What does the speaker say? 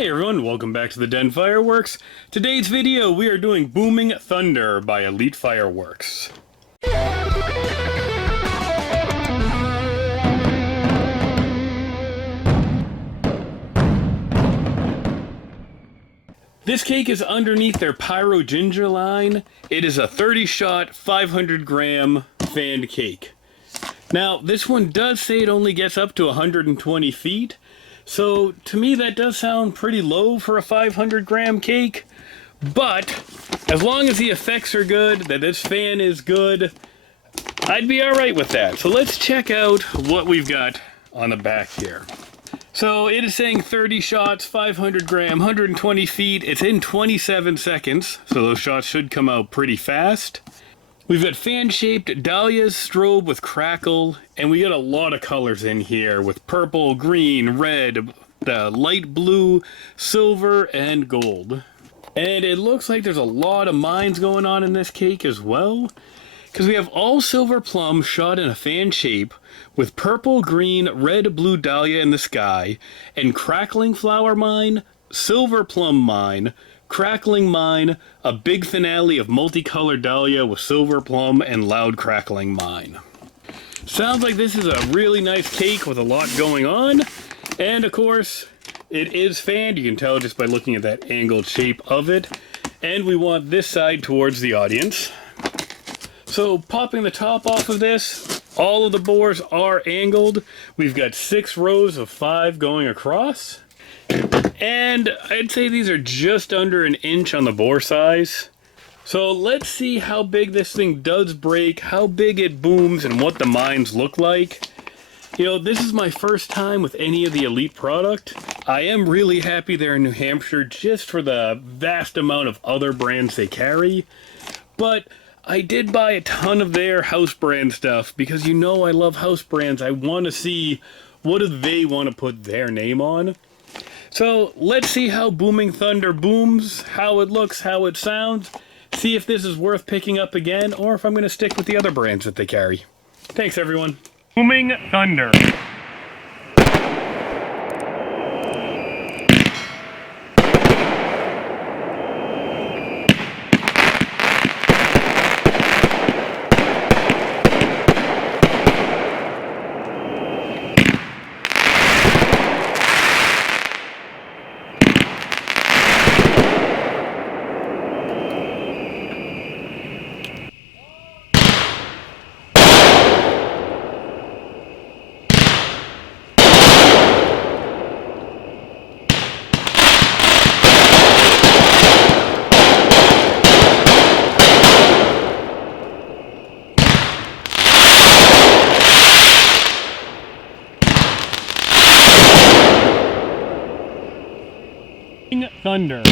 Hey everyone, welcome back to the Den Fireworks. Today's video we are doing Booming Thunder by Elite Fireworks. This cake is underneath their Pyro Jinja line. It is a 30-shot, 500-gram fanned cake. Now, this one does say it only gets up to 120 feet. So, to me that does sound pretty low for a 500-gram cake. But, as long as the effects are good, that this fan is good, I'd be alright with that. So let's check out what we've got on the back here. So, it is saying 30 shots, 500 gram, 120 feet. It's in 27 seconds, so those shots should come out pretty fast. We've got fan-shaped dahlias, strobe with crackle, and we got a lot of colors in here with purple, green, red, light blue, silver, and gold. And it looks like there's a lot of mines going on in this cake as well, because we have all silver plum shot in a fan shape with purple, green, red, blue dahlia in the sky, and crackling flower mine, silver plum mine, crackling mine, a big finale of multicolored dahlia with silver plum and loud crackling mine. Sounds like this is a really nice cake with a lot going on, and of course it is fanned. You can tell just by looking at that angled shape of it, and we want this side towards the audience. So popping the top off of this, all of the bores are angled. We've got 6 rows of 5 going across. And I'd say these are just under an inch on the bore size. So let's see how big this thing does break, how big it booms, and what the mines look like. You know, this is my first time with any of the Elite product. I am really happy they're in New Hampshire just for the vast amount of other brands they carry. But I did buy a ton of their house brand stuff because you know I love house brands. I want to see what do they want to put their name on. So let's see how Booming Thunder booms, how it looks, how it sounds, see if this is worth picking up again, or if I'm going to stick with the other brands that they carry. Thanks everyone. Booming Thunder. Thunder.